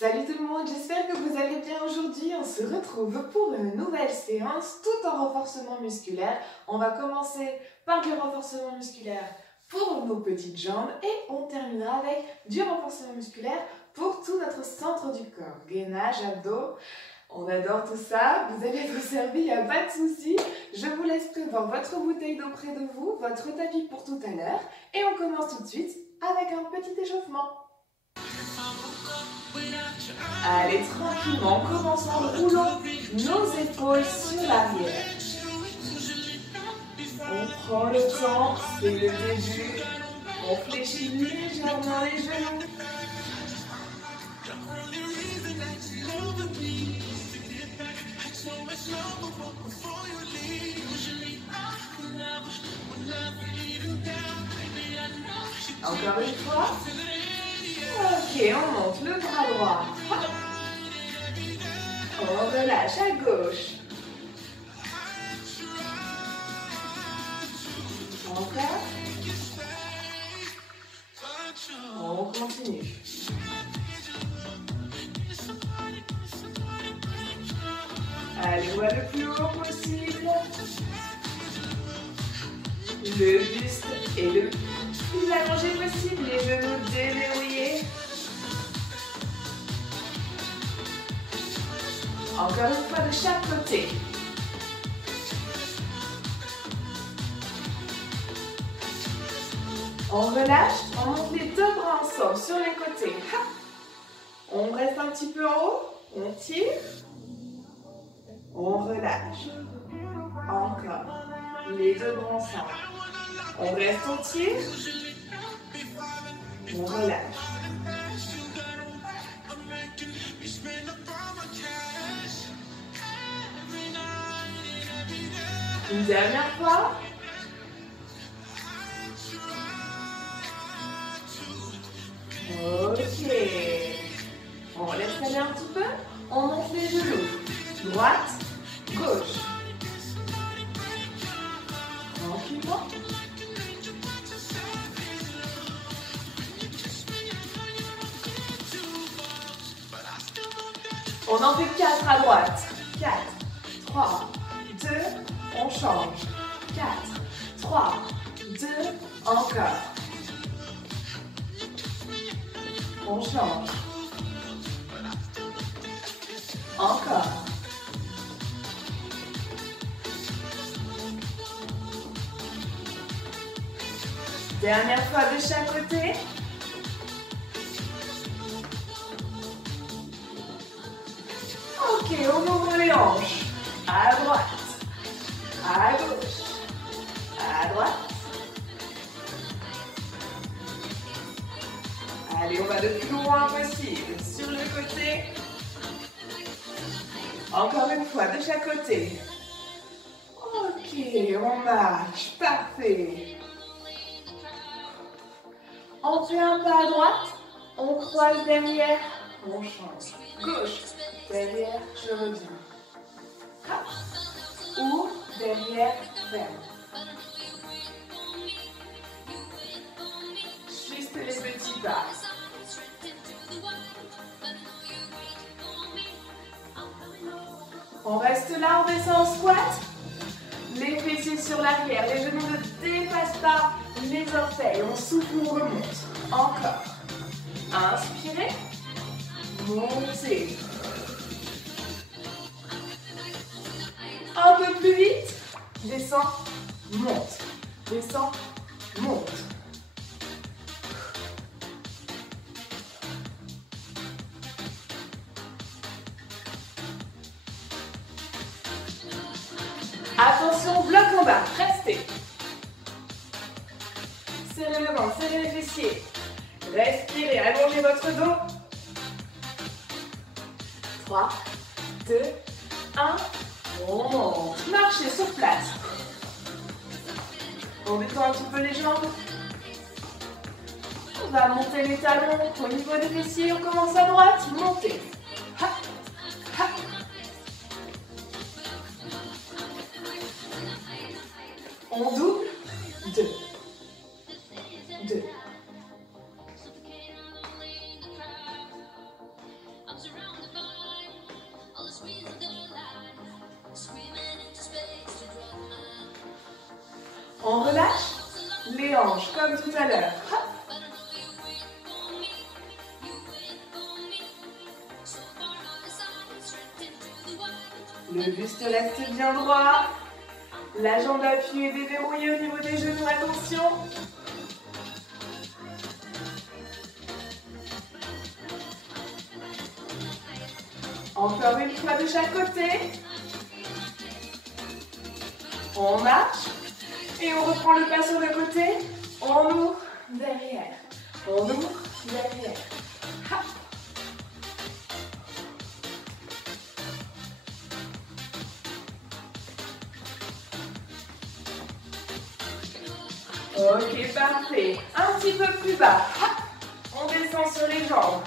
Salut tout le monde, j'espère que vous allez bien aujourd'hui. On se retrouve pour une nouvelle séance tout en renforcement musculaire. On va commencer par du renforcement musculaire pour nos petites jambes et on terminera avec du renforcement musculaire pour tout notre centre du corps. Gainage, abdos, on adore tout ça. Vous allez être servi, il n'y a pas de souci. Je vous laisse prévoir votre bouteille d'eau près de vous, votre tapis pour tout à l'heure et on commence tout de suite avec un petit échauffement. Allez, tranquillement, commençons en roulant nos épaules sur l'arrière. On prend le temps, c'est le début. On fléchit légèrement les genoux. Encore une fois. Ok, on monte le bras droit. On relâche à gauche. Encore. On continue. Allez, voilà le plus haut possible. Le buste et le plus allongé possible, les genoux déverrouillés. Encore une fois de chaque côté. On relâche, on monte les deux bras ensemble sur les côtés. On reste un petit peu en haut, on tire, on relâche. Encore, les deux bras ensemble. On reste, on tire, on relâche. Une dernière fois. Ok. On laisse aller un petit peu. On monte les genoux. Droite, gauche. Tranquillement. On en fait 4 à droite. 4, 3, 2, on change. 4, 3, 2, encore. On change. Encore. Dernière fois de chaque côté. Ok, on ouvre les hanches. À droite. À gauche. À droite. Allez, on va le plus loin possible. Sur le côté. Encore une fois, de chaque côté. Ok, on marche. Parfait. On fait un pas à droite. On croise derrière. On change. Gauche. Derrière, je reviens. Hop. Ou derrière, ferme. Juste les petits pas. On reste là, on descend en squat. Les fessiers sur l'arrière, les genoux ne dépassent pas les orteils. On souffle, on remonte. Encore. Inspirez. Montez. Un peu plus vite. Descends, monte. Descends, monte. Attention, bloc en bas. Restez. Serrez le ventre, serrez les fessiers. Respirez, allongez votre dos. 3, 2, 1. On monte. Marchez sur place. On détend un petit peu les jambes. On va monter les talons au niveau des fessiers. On commence à droite. Montez. Ha, ha. On double. 2. 2. tout à l'heure. Le buste reste bien droit. La jambe appuyée et déverrouillée au niveau des genoux, attention. Encore une fois de chaque côté. On marche et on reprend le pas sur le côté. On ouvre derrière. On ouvre derrière. Ha. Ok, parfait. Un petit peu plus bas. Ha. On descend sur les jambes.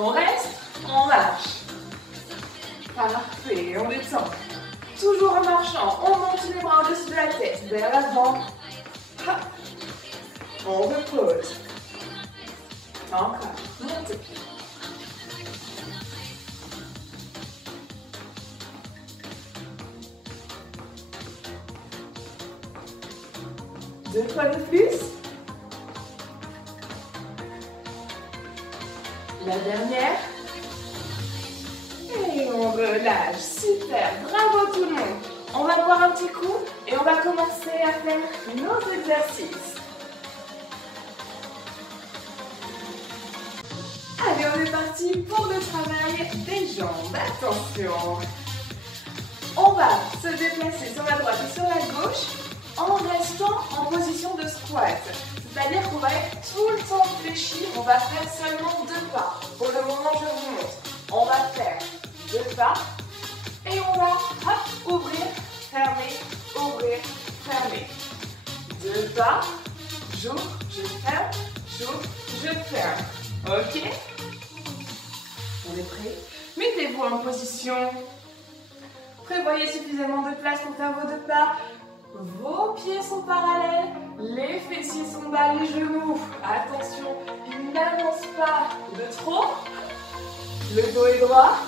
On reste, on marche. Parfait, on descend. Toujours en marchant, on monte les bras au-dessus de la tête, vers l'avant. On repose. Encore, montez. Deux fois de plus. La dernière. Et on relâche. Super. Bravo tout le monde. On va boire un petit coup et on va commencer à faire nos exercices. Allez, on est parti pour le travail des jambes. Attention. On va se déplacer sur la droite et sur la gauche en restant en position de squat. C'est-à-dire qu'on va être tout le temps fléchi, on va faire seulement 2 pas. Pour le moment, je vous montre. On va faire 2 pas et on va ouvrir, fermer, ouvrir, fermer. 2 pas, j'ouvre, je ferme, j'ouvre, je ferme. Ok? On est prêt? Mettez-vous en position. Prévoyez suffisamment de place pour faire vos 2 pas. Vos pieds sont parallèles, les fessiers sont bas, les genoux. Attention, ils n'avancent pas de trop. Le dos est droit.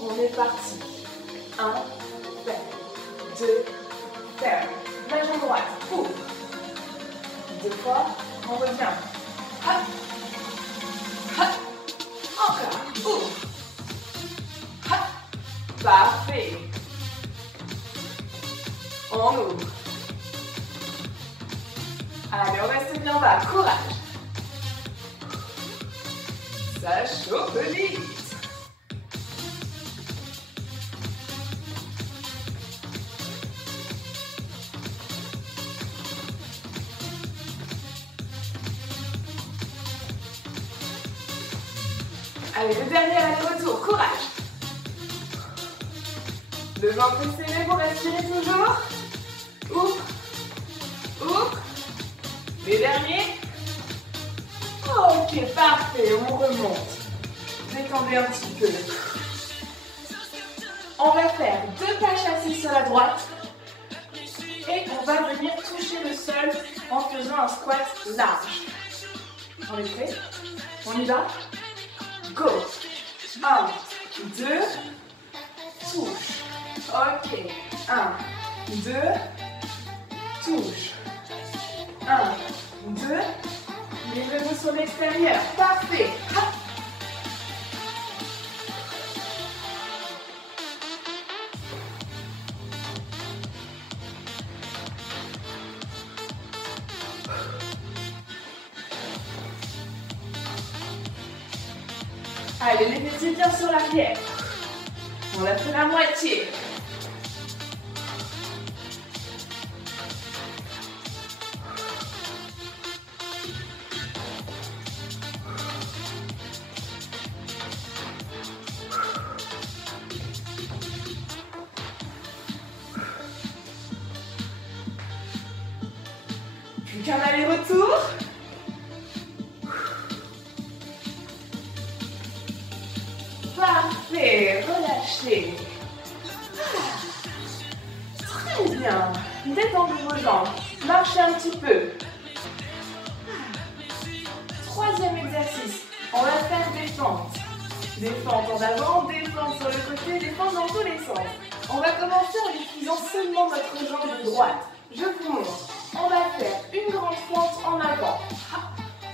On est parti. 1, ferme. 2, ferme. La jambe droite, ouvre. 2 fois, on revient. Hop. Hop. Encore, ouvre. Hop. Parfait. On ouvre. Allez, on reste bien bas. Courage. Ça chauffe vite. Allez, le dernier aller-retour. Courage. Le ventre est serré, vous respirez toujours. Ouvre. Ouvre. Les derniers. Ok, parfait, on remonte. Détendez un petit peu. On va faire 2 pas chassés sur la droite. Et on va venir toucher le sol en faisant un squat large. On est prêt? On y va? Go. 1, 2, touche. Ok. 1, 2, touche. 1, 2, les genoux sur l'extérieur. Parfait. Hop. Allez, les fessiers bien sur l'arrière. On a fait la moitié. Plus qu'un aller-retour. Parfait, relâchez. Très bien. Détendez vos jambes. Marchez un petit peu. 3e exercice. On va faire des fentes. Défente en avant, défente sur le côté, défente dans tous les sens. On va commencer en utilisant seulement notre jambe droite. Je vous montre. On va faire une grande fente en avant.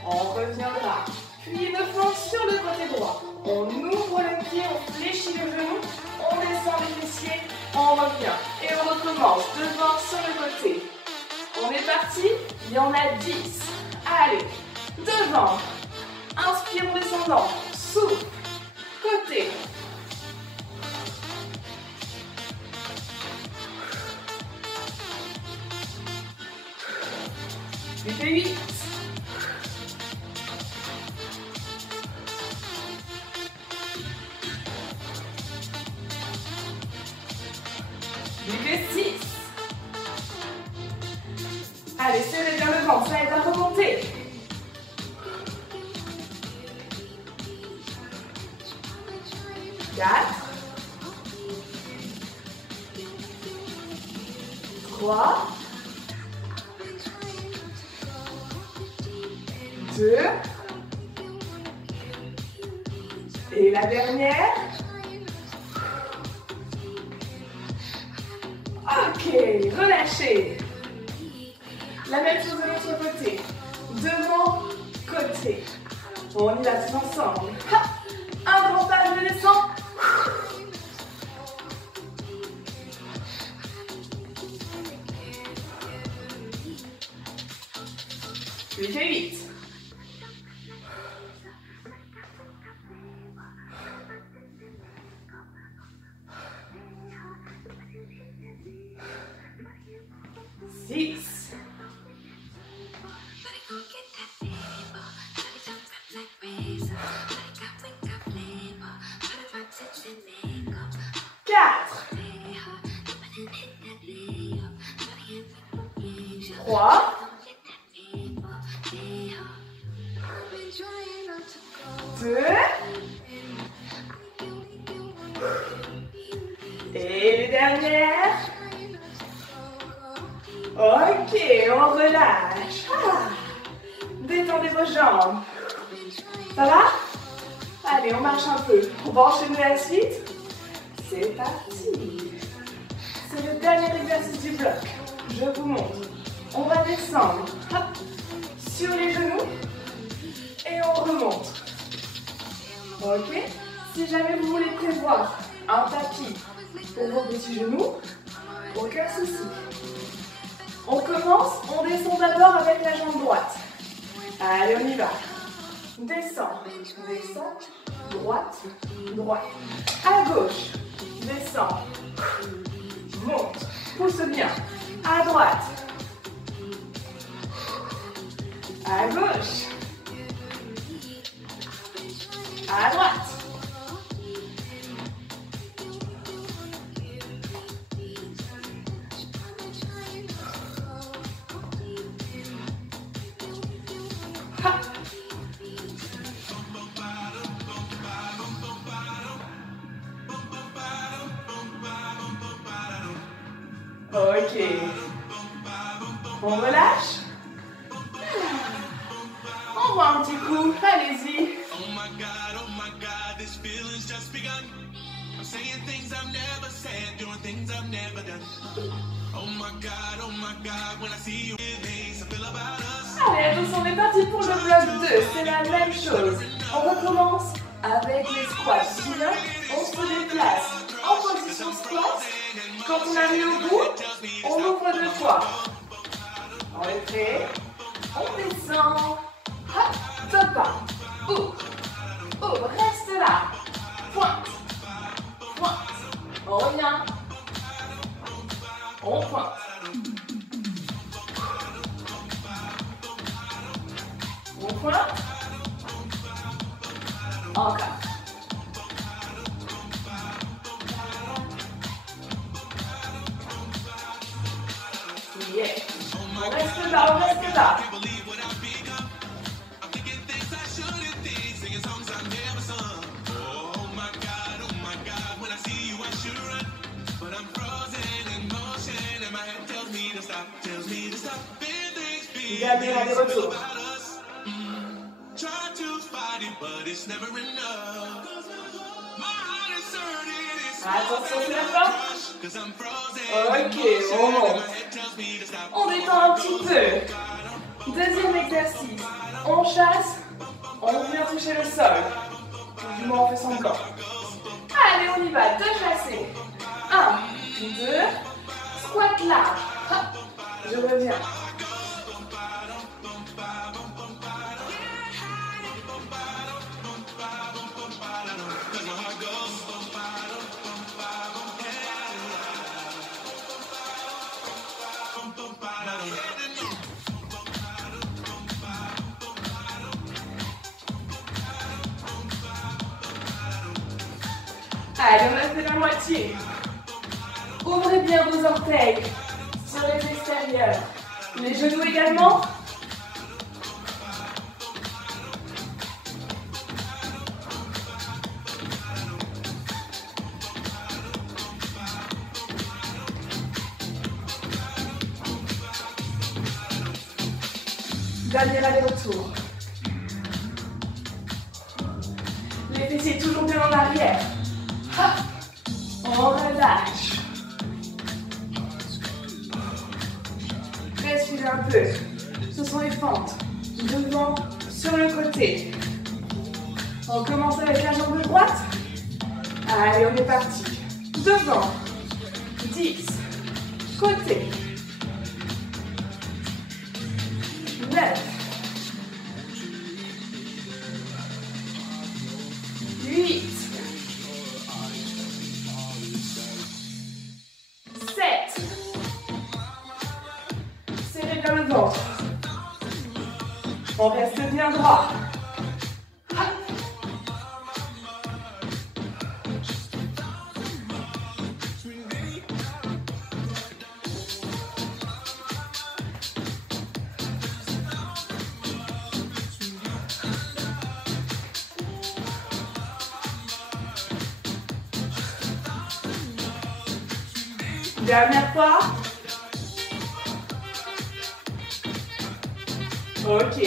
On reviendra. Puis une fente sur le côté droit. On ouvre le pied, on fléchit le genou, on descend les fessiers, on revient. Et on recommence devant sur le côté. On est parti, il y en a 10. Allez, devant. Inspire en descendant. Souffle. Côté. Tu fais 8. Tu fais 6. Allez, serrez bien le ventre, ça aide à remonter. 4, 3, 2, et la dernière. Ok, relâchez. La même chose de l'autre côté. Devant, côté. On y va tous ensemble. Un grand pas, je descends. Je fais 8. Et les dernières. Ok, on relâche. Détendez vos jambes. Ça va? Allez, on marche un peu. On va enchaîner la suite. C'est parti. C'est le dernier exercice du bloc. Je vous montre. On va descendre sur les genoux et on remonte. Ok? Si jamais vous voulez prévoir un tapis pour vos petits genoux, aucun souci. On commence, on descend d'abord avec la jambe droite. Allez, on y va. Descend, descend, droite, droite. À gauche, descend, monte, pousse bien. À droite, à gauche, à droite. Ok. On relâche. On voit un petit coup. Allez-y. Oh my God, this feeling's just begun. I'm saying things I've never said, doing things I've never done. Oh my God, when I see you, it makes I feel about us. Allez, attention, on est parti pour le bloc 2. C'est la même chose. On recommence avec les squats. Sinon, on se déplace en position squat. Quand on arrive au bout, on ouvre 2 fois. On est prêt. On descend. Hop, top pas. Ouvre. Ouvre, reste là. Pointe. Pointe. On revient. On pointe. On pointe. Encore. Yeah. On reste là, on reste là. Dernier aller-retour. Try to fight it, but it's never enough. Attention, c'est la fin. Ok, on monte. On détend un petit peu. Deuxième exercice. On chasse, on vient toucher le sol. Du moins, on fait semblant. Allez, on y va. 2 chassés. 1, 2. Squat large. Hop. Je reviens. Allez, on a fait la moitié. Ouvrez bien vos orteils sur les extérieurs. Les genoux également. Dernier aller-retour. Les fessiers toujours bien en arrière. Hop. On relâche. Respirez un peu. Ce sont les fentes. Devant, sur le côté. On commence avec la jambe droite. Allez, on est parti. Devant. 10. Côté. 9. 8. 7. Serrez bien le ventre. On reste bien droit. Dernière fois. Ok.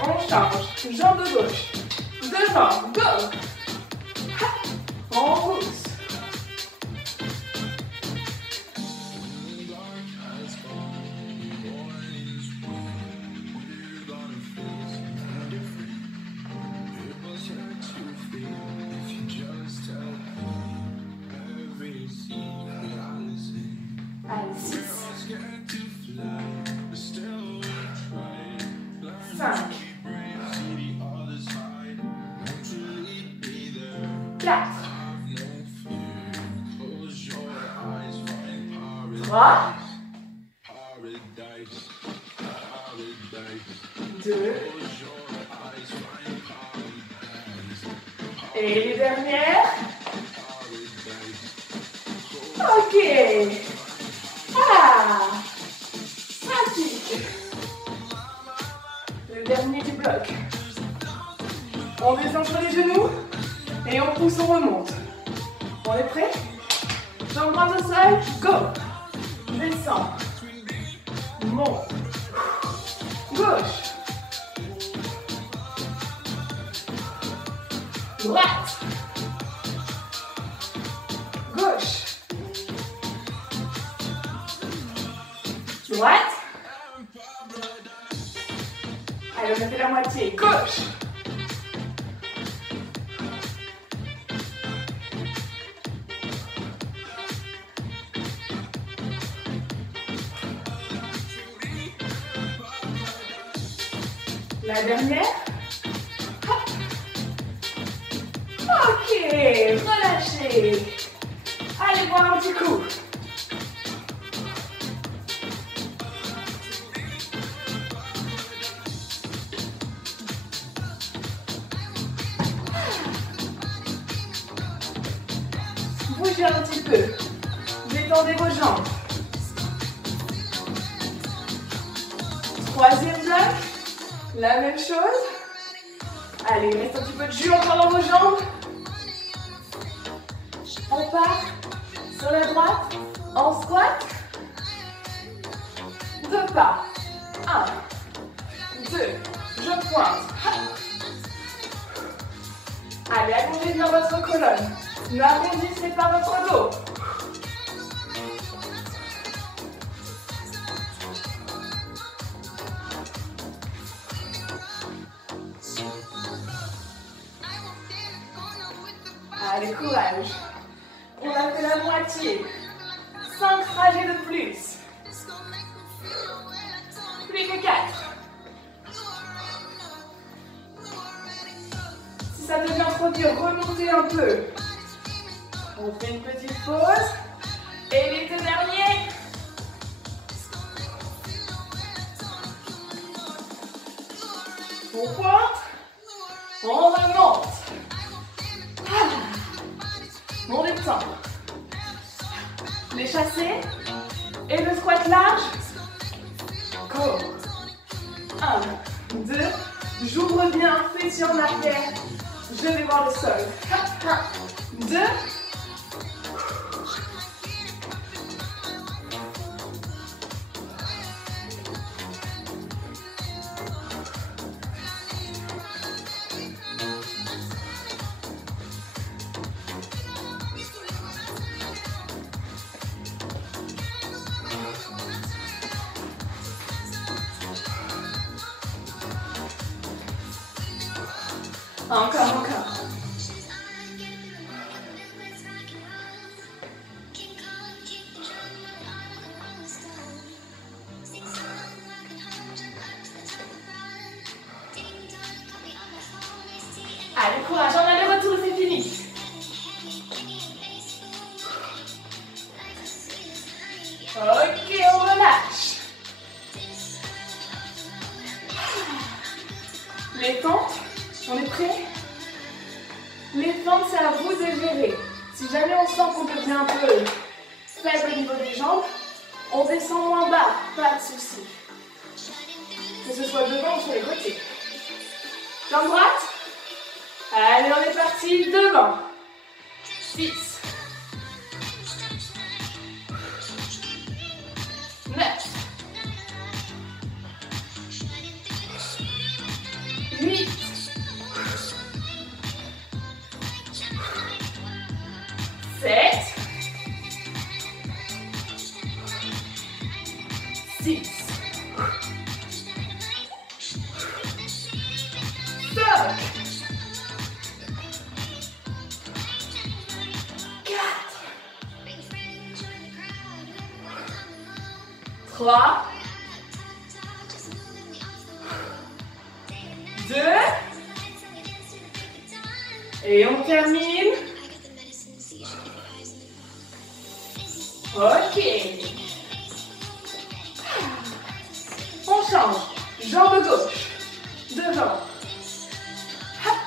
On change. Jambe gauche. Devant. Go. On pousse. Allez, 6. 5. 4. 3. 2. Et les dernières. Ok. Ah, pratique. Le dernier du bloc. On descend sur les genoux et on pousse, on remonte. On est prêt? Jambes droites au sol, go. Descends. Monte. Gauche. Droite. Gauche. Droite. Allez, on a fait la moitié. Gauche. La dernière. Hop. Ok, relâchez. Allez boire un petit coup. Bougez un petit peu. Détendez vos jambes. Troisième bloc. La même chose. Allez, il reste un petit peu de jus encore dans vos jambes. On part sur la droite, en squat. 2 pas. 1, 2, je pointe. Allez, allongez bien votre colonne. N'arrondissez pas votre dos. Allez, courage. On a fait la moitié. 5 trajets de plus. Plus que 4. Si ça devient trop dur, remontez un peu. On fait une petite pause. Et les deux derniers. On pointe. On remonte. On détend. Les chassés. Et le squat large. Go. 1, 2. J'ouvre bien, fessiers en arrière. Je vais voir le sol. 1, 2. Encore. Allez, courage, on a le retour, c'est fini. Ok, on relâche. Les fentes, on est prêt? Les fentes, c'est à vous de gérer. Si jamais on sent qu'on devient un peu faible au niveau des jambes, on descend moins bas, pas de souci. Que ce soit devant ou sur les côtés. Jambe droite. Allez, on est parti, devant. 6. 9. 8. 7. 6. 5. 3, 2, et on termine. Ok. On change. Jambe gauche. Devant. Hop.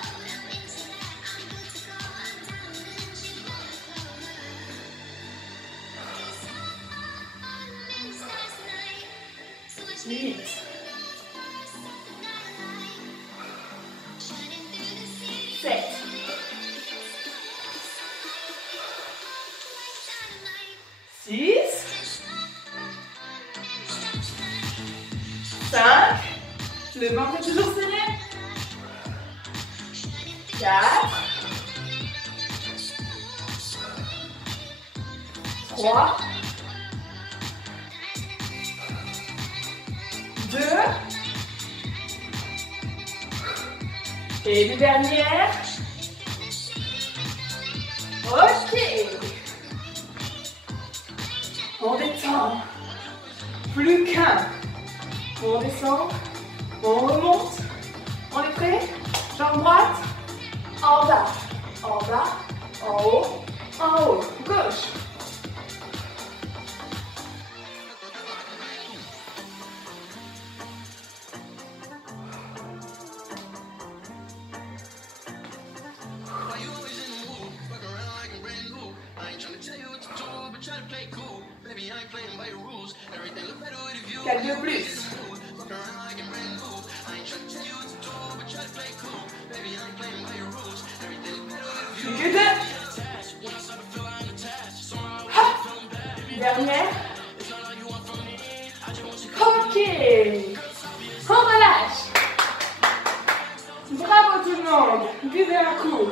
8. 7. 6. 5. Le ventre est toujours serré. 4. 3. 2. Et une dernière. Ok. On détend. Plus qu'un. On descend. On remonte. On est prêt? Jambe droite. En bas. En bas. En haut. En haut. Gauche. Quatre de plus. Plus que 2. Dernière. Ok. On relâche. Bravo tout le monde. Buvez un coup.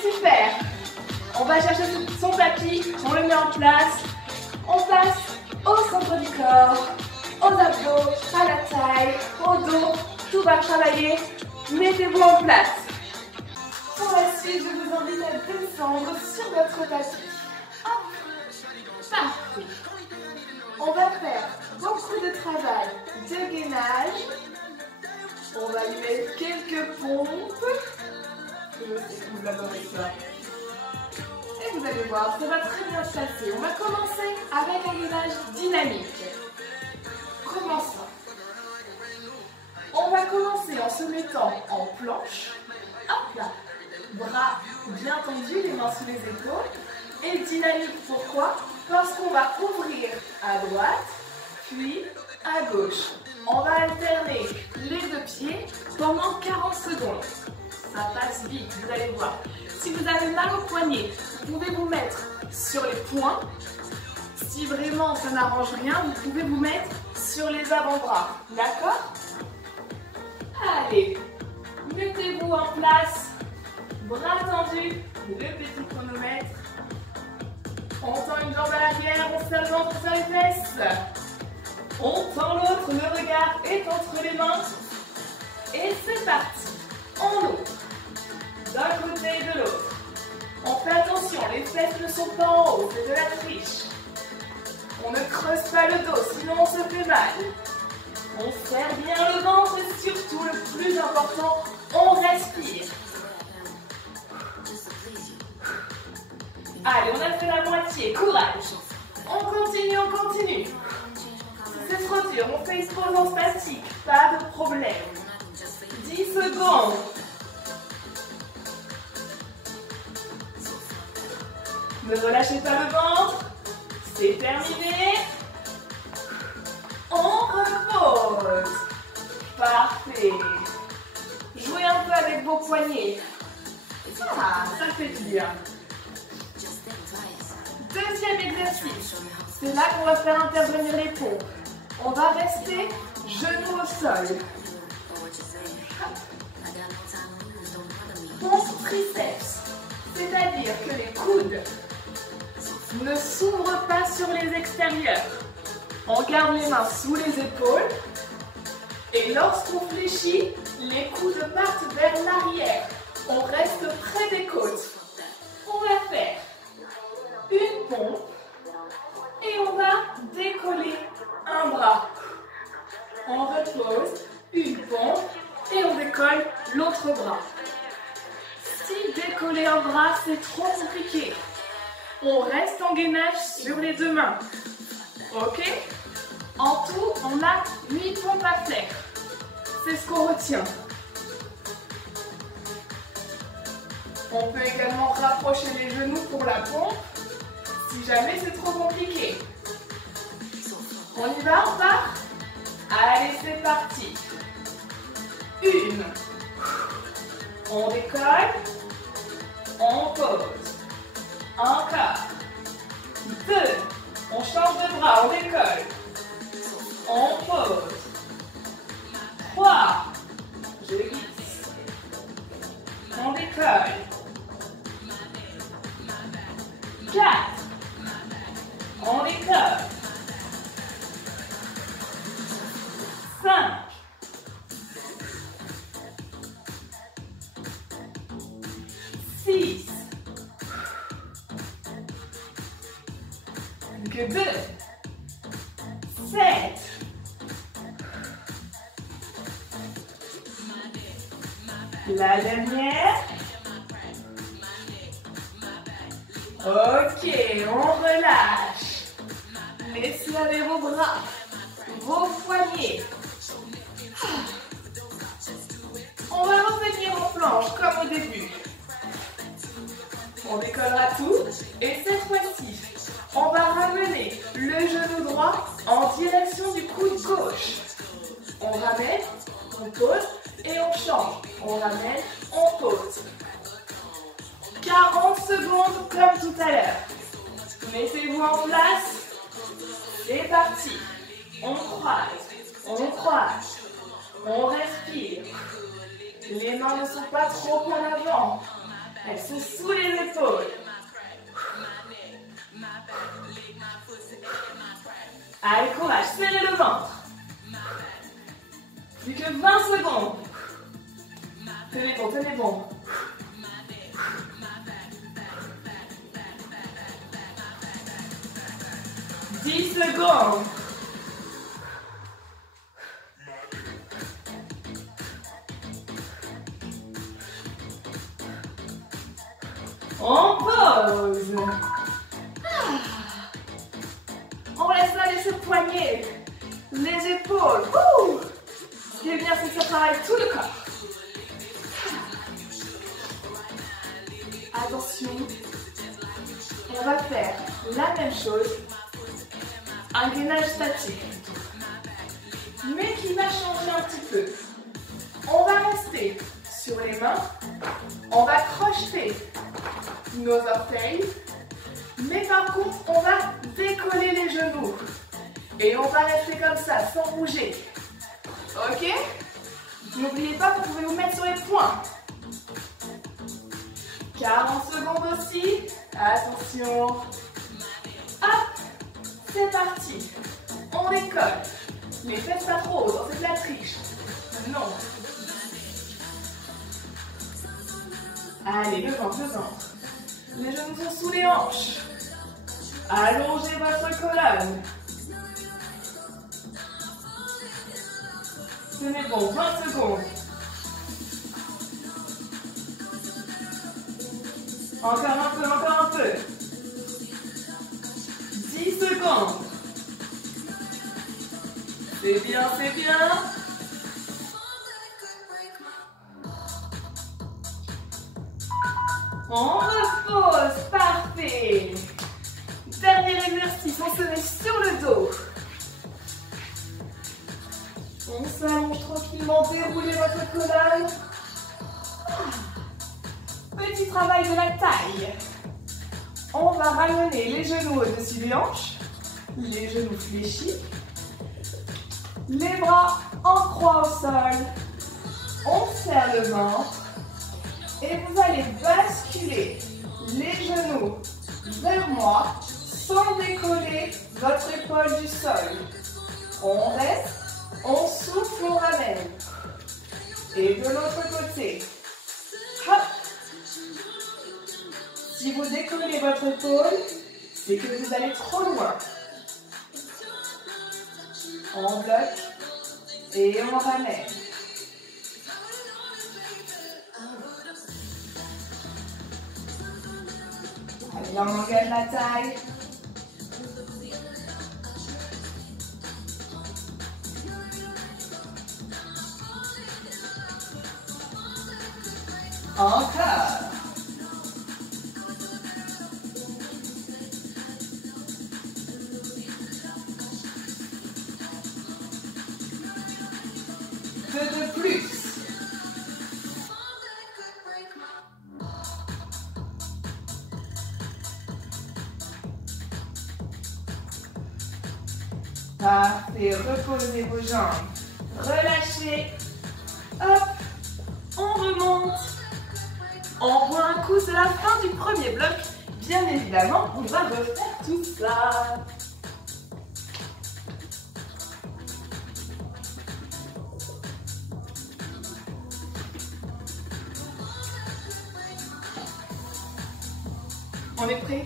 super. On va chercher son tapis, on le met en place. On passe au centre du corps, aux abdos, à la taille, au dos. Tout va travailler. Mettez-vous en place. Pour la suite, je vous invite à descendre sur votre tapis. Hop. Parfait. On va faire beaucoup de travail de gainage. On va lui mettre quelques pompes. Je sais que vous adorez ça. Et vous allez voir, ça va très bien se passer. On va commencer avec un gainage dynamique. Commençons. On va commencer en se mettant en planche. Hop là. Bras bien tendus, les mains sous les épaules. Et dynamique, pourquoi? Parce qu'on va ouvrir à droite, puis à gauche. On va alterner les deux pieds pendant 40 secondes. Ça passe vite, vous allez voir. Si vous avez mal au poignet, vous pouvez vous mettre sur les poings. Si vraiment ça n'arrange rien, vous pouvez vous mettre sur les avant-bras. D'accord? Allez, mettez-vous en place. Bras tendus, le petit chronomètre. On tend une jambe à l'arrière, on serre le ventre sur les fesses. On tend l'autre, le regard est entre les mains. Et c'est parti. On ouvre. D'un côté et de l'autre. On fait attention, les fesses ne sont pas en haut, c'est de la triche. On ne creuse pas le dos, sinon on se fait mal. On serre bien le ventre et surtout, le plus important, on respire. Allez, on a fait la moitié, courage. On continue, on continue. Si c'est trop dur, on fait une pause en statique, pas de problème. 10 secondes. Ne relâchez pas le ventre. C'est terminé. On repose. Parfait. Jouez un peu avec vos poignets. Ah, ça fait du bien. Deuxième exercice. C'est là qu'on va faire intervenir les pompes. On va rester genoux au sol. Pompe triceps. C'est-à-dire que les coudes ne s'ouvrent pas sur les extérieurs. On garde les mains sous les épaules. Et lorsqu'on fléchit, les coudes partent vers l'arrière. On reste près des côtes. On va faire une pompe et on va décoller un bras. On repose, une pompe et on décolle l'autre bras. Si décoller un bras, c'est trop compliqué, on reste en gainage sur les deux mains. Ok? En tout, on a 8 pompes à faire. C'est ce qu'on retient. On peut également rapprocher les genoux pour la pompe, si jamais c'est trop compliqué. On y va, on part? Allez, c'est parti. Une. On décolle. On pose. Encore. 2. On change de bras, on décolle. On pose. 3. Je glisse. On décolle. 4. On décolle. 5. 6. Que 2. 7. 8. La dernière. Ok, on relâche. Laissez aller vos bras, vos poignets. On va revenir en planche comme au début. On décollera tout et cette fois-ci, on va ramener le genou droit en direction du coude gauche. On ramène, on pose et on change. On ramène, on pose. 40 secondes comme tout à l'heure. Mettez-vous en place. C'est parti. On croise, on respire. Les mains ne sont pas trop en avant. Elles sont sous les épaules. Allez, courage, serrez le ventre. Plus que 20 secondes. Tenez bon, tenez bon. 10 secondes. On pose. On laisse aller ses poignets, les épaules. Ouh. Ce qui est bien, c'est que ça travaille tout le corps. Attention, on va faire la même chose, un gainage statique, mais qui va changer un petit peu. On va rester sur les mains, on va crocheter nos orteils, mais par contre, on va décoller les genoux. Et on va rester comme ça, sans bouger. Ok? N'oubliez pas que vous pouvez vous mettre sur les poings. 40 secondes aussi. Attention. Hop, c'est parti. On décolle. Mais faites pas trop, on fait de la triche. Non. Allez, le ventre, le ventre. Les genoux sont sous les hanches. Allongez votre colonne. Tenez bon, 20 secondes. Encore un peu, encore un peu. 10 secondes. C'est bien, c'est bien. On repose, parfait. Dernier exercice, on se met sur le dos. On s'allonge tranquillement, déroulez votre colonne. Petit travail de la taille. On va ramener les genoux au-dessus des hanches, les genoux fléchis, les bras en croix au sol. On serre le ventre et vous allez basculer les genoux vers moi sans décoller votre épaule du sol. On reste, on souffle, on ramène. Et de l'autre côté. Hop. Si vous décollez votre épaule, c'est que vous allez trop loin. On bloque et on ramène. Allez, on engage la taille. Encore. De plus. Parfait, reposez vos jambes. Relâchez. Hop, on remonte. On voit un coup, c'est la fin du premier bloc. Bien évidemment, on va refaire tout ça. On est prêt?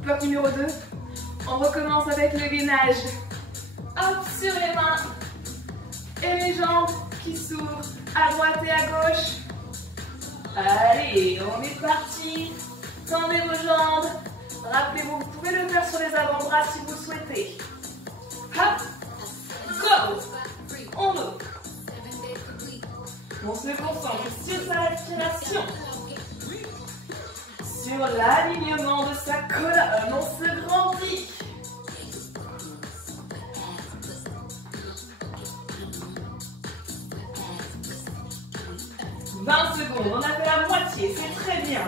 Bloc numéro 2. On recommence avec le gainage. Hop, sur les mains. Et les jambes qui s'ouvrent à droite et à gauche. Allez, on est parti. Tendez vos jambes. Rappelez-vous, vous pouvez le faire sur les avant-bras si vous le souhaitez. Hop, go. On ouvre. On se concentre sur sa respiration. Sur l'alignement de sa colonne, on se grandit. « 20 secondes, on a fait la moitié, c'est très bien.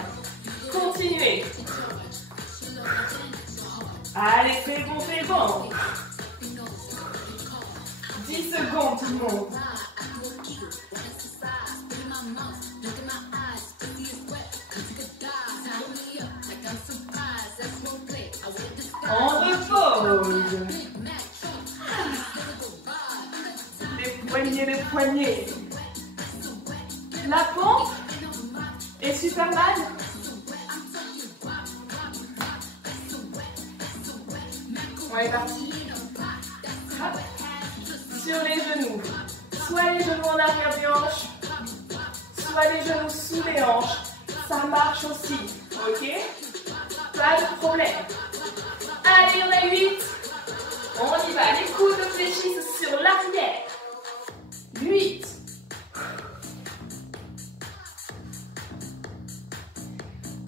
Continuez. Allez, c'est bon, c'est bon. 10 secondes, tout le monde. pause. Les poignets. La pompe est Superman. On est parti. Hop. Sur les genoux. Soit les genoux en arrière des hanches, soit les genoux sous les hanches. Ça marche aussi. Ok? Pas de problème. Allez, on a 8. On y va. Les coudes fléchissent sur l'arrière. 8.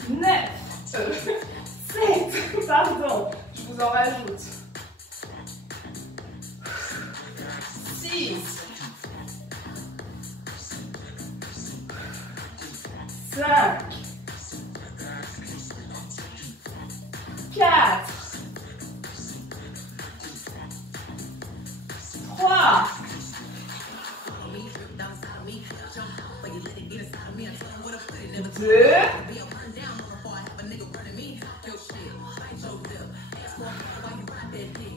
9. 7. Pardon. Je vous en rajoute. 6. 5. 4. 3. 2.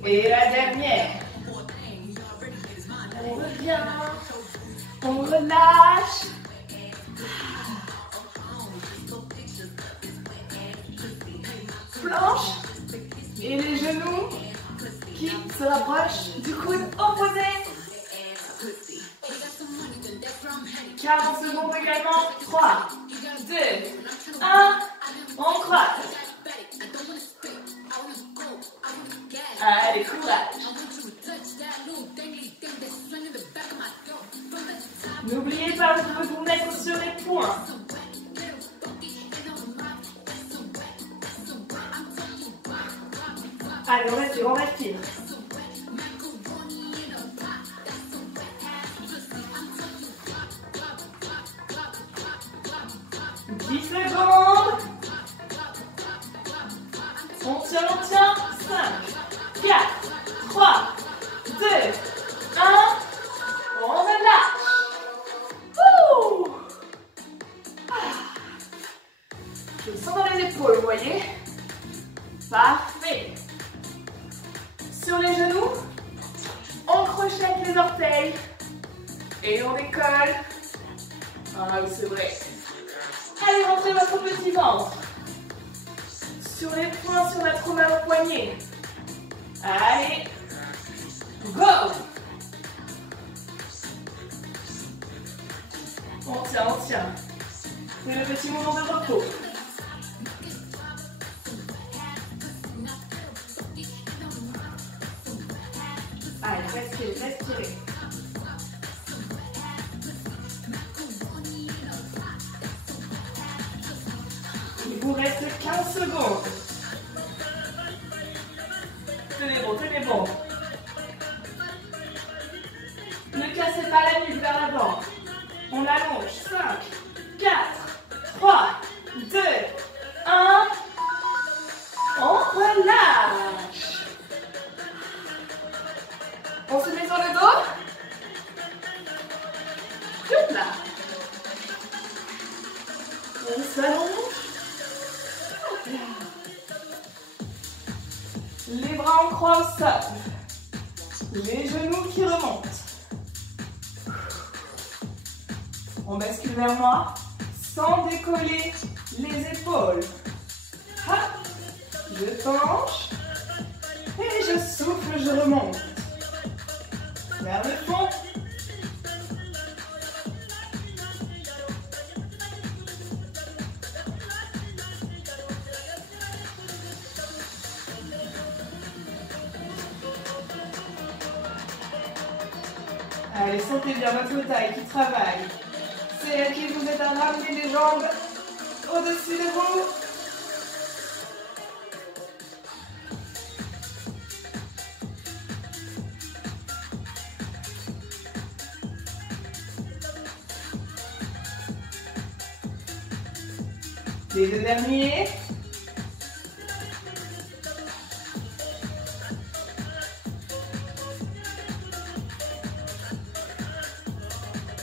Et la dernière. On revient. On relâche. Planche. Et les genoux qui se rapprochent du coude opposé. 40 secondes également. 3, 2, 1. On croise. Allez, courage. N'oubliez pas de vous mettre sur les poings. Allez, on respire, on respire. 10 secondes. On tient, on tient. 5, 4, 3, 2, 1. On relâche. Je sens dans les épaules, vous voyez? Parfait. Sur les genoux, on crochette les orteils et on décolle. Ah oui, c'est vrai. Allez, rentrez votre petit ventre. Sur les poings, sur la trône au poignet. Allez, go! On tient, on tient. C'est le petit moment de repos. Allez, respirez, respirez. Il vous reste 15 secondes. Tenez bon, tenez bon. Ne cassez pas la nuque vers l'avant. On allonge. 5, 4, 3, 2, 1. On relâche. On se met sur le dos. Hop là. On s'allonge. Les bras en croix au sol. Les genoux qui remontent. On bascule vers moi sans décoller les épaules. Hop. Je penche. Et je souffle, je remonte. Vers le fond. Allez, sentez bien votre taille qui travaille. C'est elle qui vous aide à ramener les jambes au-dessus de vous. Les deux derniers.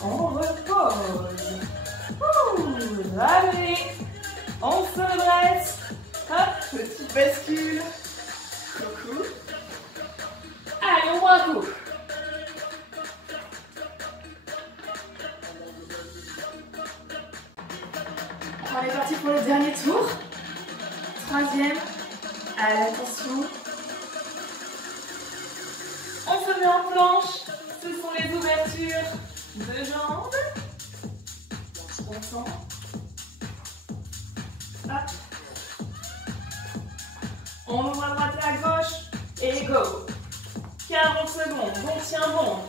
On repose. Allez, on se redresse. Hop, petite bascule. Coucou. pour le dernier tour. Troisième. Allez, attention. On se met en planche. Ce sont les ouvertures de jambes. On sent. Hop. On ouvre à droite et à gauche. Et go. 40 secondes. On tient bon.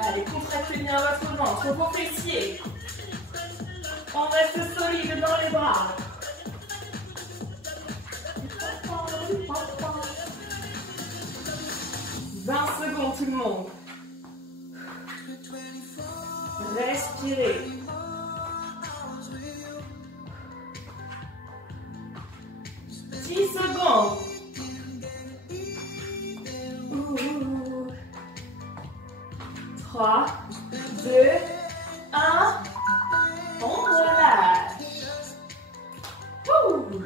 Allez, contractez bien votre ventre, vos fessiers. On reste solide dans les bras. 20 secondes tout le monde. Respirez. Secondes. 3, 2, 1. On relâche. Ouh.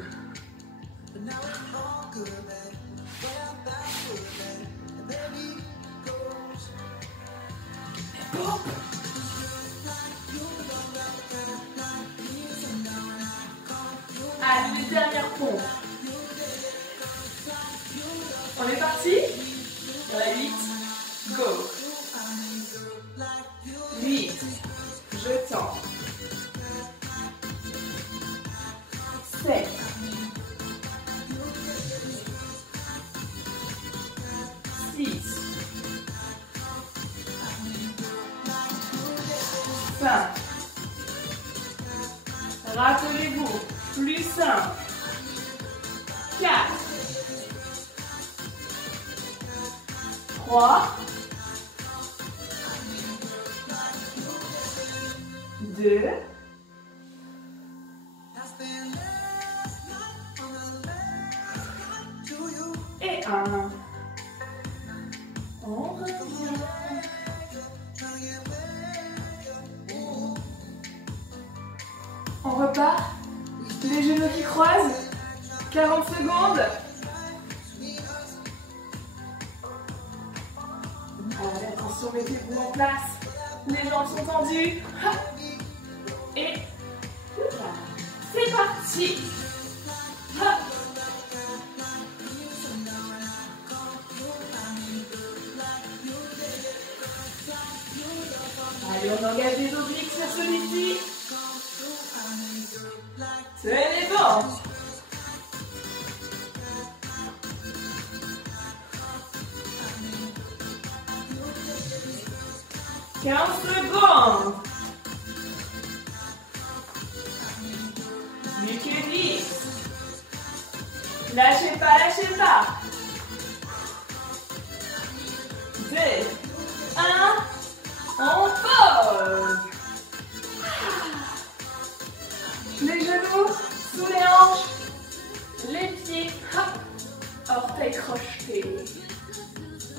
Allez, dernière pompe. On est parti. On a 8. Go. 8. Je tends. 7. 6. 5. Rappelez-vous, plus simple. 4. 3. 2. Et 1. On revient. On repart. Les genoux qui croisent. 40 secondes. Allez, attention, mettez-vous en place. Les jambes sont tendues. Et c'est parti. Allez, on engage les obliques sur celui-ci. Tenez bon. « 15 secondes. Plus que 10. Lâchez pas, lâchez pas. 2, 1. On pose. Les genoux sous les hanches. Les pieds. Hop. Orteils crochetés.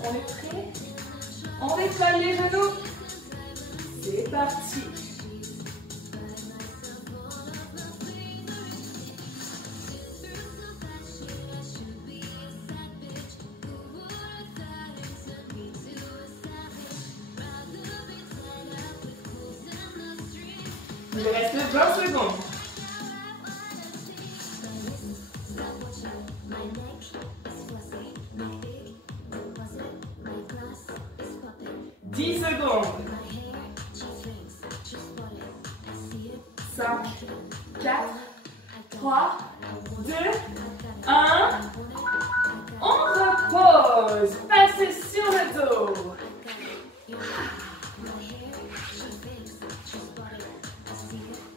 On est prêt? On décolle les genoux. C'est parti. Il reste 20 secondes. Dix secondes. 5, 4, 3, 2, 1. On repose. Passez sur le dos.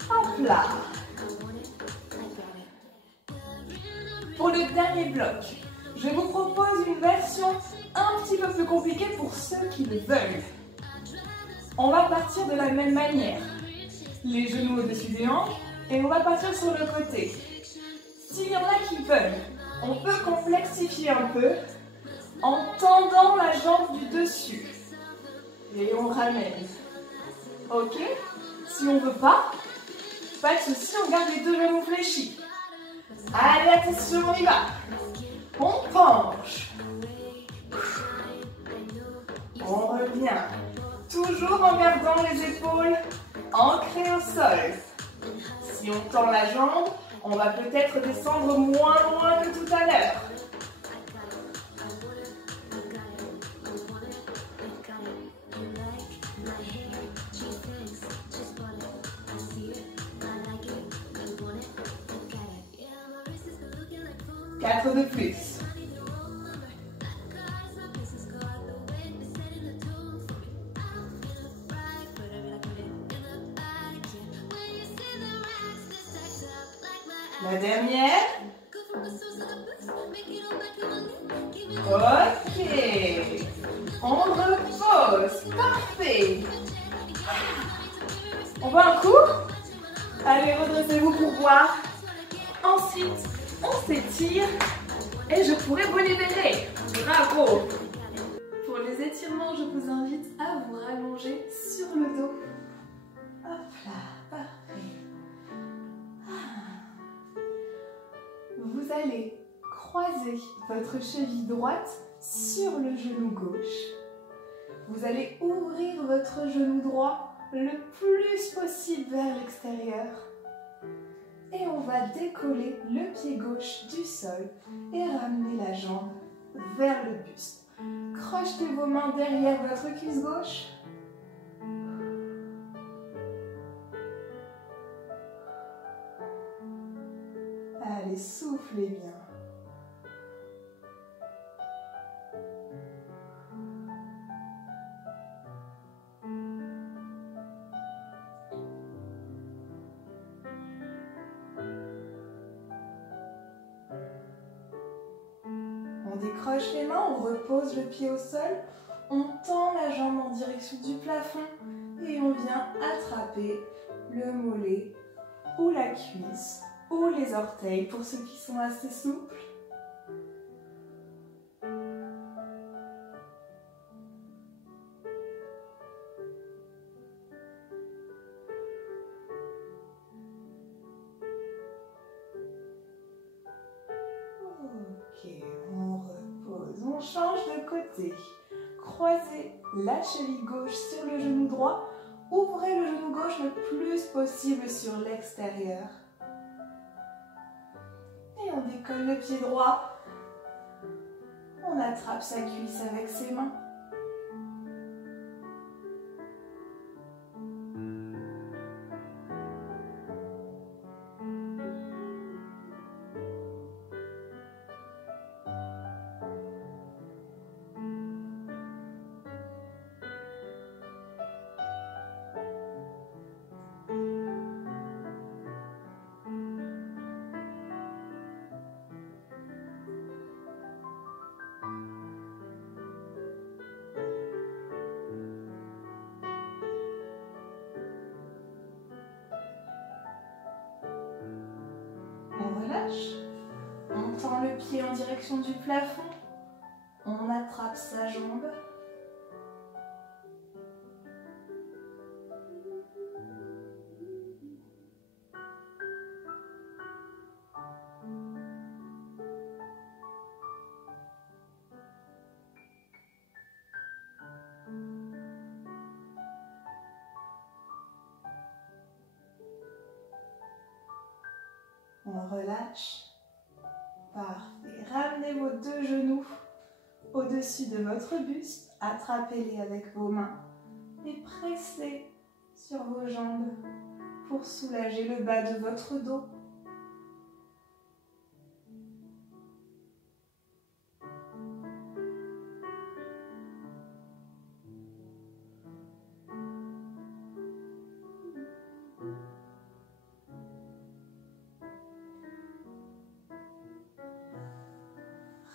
Hop là. Pour le dernier bloc, je vous propose une version un petit peu plus compliquée pour ceux qui le veulent. On va partir de la même manière. Les genoux au-dessus des hanches et on va partir sur le côté. S'il y en a qui veulent, on peut complexifier un peu en tendant la jambe du dessus. Et on ramène. Ok? Si on ne veut pas de souci, on garde les deux genoux fléchis. Allez, attention, on y va. On penche. On revient. Toujours en gardant les épaules ancré au sol. Si on tend la jambe, on va peut-être descendre moins loin que tout à l'heure. Quatre de plus. La dernière. Ok. On repose. Parfait. On boit un coup. Allez, redressez-vous pour boire. Ensuite, on s'étire et je pourrai vous libérer. Bravo. Pour les étirements, je vous invite à vous rallonger sur le dos. Hop là, parfait. Vous allez croiser votre cheville droite sur le genou gauche. Vous allez ouvrir votre genou droit le plus possible vers l'extérieur. Et on va décoller le pied gauche du sol et ramener la jambe vers le buste. Crochetez vos mains derrière votre cuisse gauche. Allez, soufflez bien. On décroche les mains, on repose le pied au sol, on tend la jambe en direction du plafond et on vient attraper le mollet ou la cuisse ou les orteils pour ceux qui sont assez souples. Ok, on repose, on change de côté. Croisez la cheville gauche sur le genou droit, ouvrez le genou gauche le plus possible sur l'extérieur. Et on décolle le pied droit. On attrape sa cuisse avec ses mains. On relâche, on tend le pied en direction du plafond, on attrape sa jambe. On relâche. Parfait. Ramenez vos deux genoux au-dessus de votre buste. Attrapez-les avec vos mains et pressez sur vos jambes pour soulager le bas de votre dos.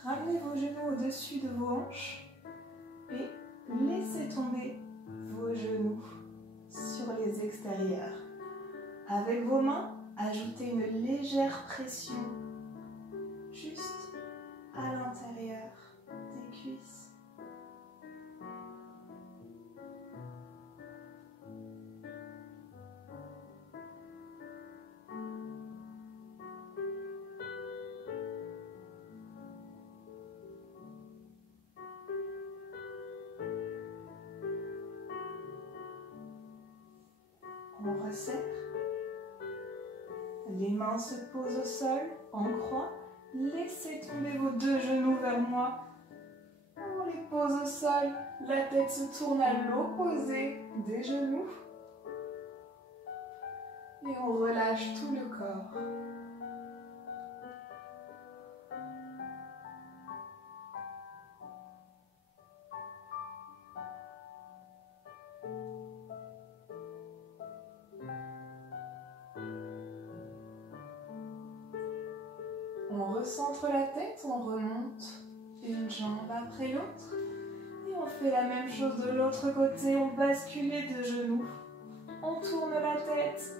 Ramenez vos genoux au-dessus de vos hanches et laissez tomber vos genoux sur les extérieurs. Avec vos mains, ajoutez une légère pression juste à l'intérieur des cuisses. On resserre. Les mains se posent au sol, en croix. Laissez tomber vos deux genoux vers moi. On les pose au sol. La tête se tourne à l'opposé des genoux. Et on relâche tout le corps. On recentre la tête, on remonte une jambe après l'autre. Et on fait la même chose de l'autre côté, on bascule les deux genoux. On tourne la tête.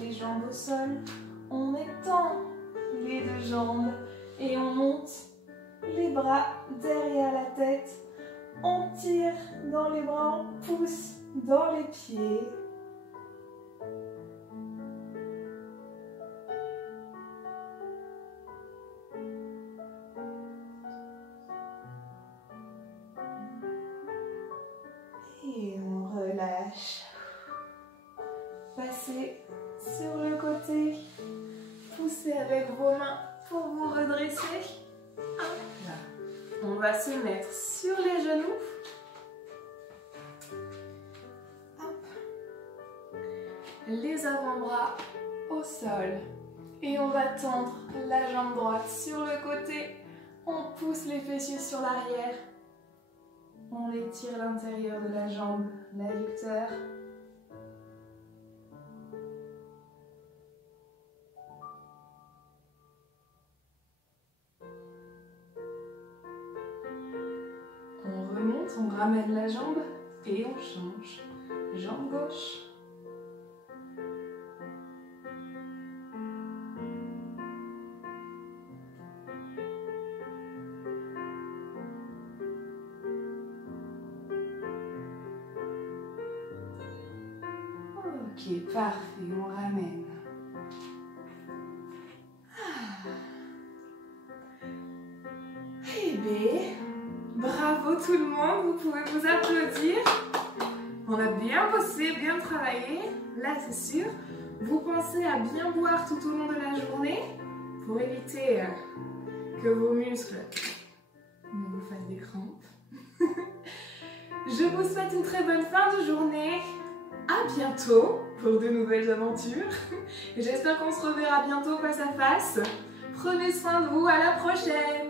Les jambes au sol, on étend les deux jambes et on monte les bras derrière la tête, on tire dans les bras, on pousse dans les pieds. Et on relâche. Passez sur le côté, poussez avec vos mains pour vous redresser. Là. On va se mettre sur les genoux. Hop. Les avant-bras au sol. Et on va tendre la jambe droite sur le côté. On pousse les fessiers sur l'arrière. On étire l'intérieur de la jambe, l'adducteur. On ramène la jambe et on change. Jambe gauche. Ok, parfait, on ramène. Eh bien, bravo tout le monde, vous pouvez vous applaudir. On a bien bossé, bien travaillé, là c'est sûr. Vous pensez à bien boire tout au long de la journée pour éviter que vos muscles ne vous fassent des crampes. Je vous souhaite une très bonne fin de journée. À bientôt pour de nouvelles aventures. J'espère qu'on se reverra bientôt face à face. Prenez soin de vous, à la prochaine.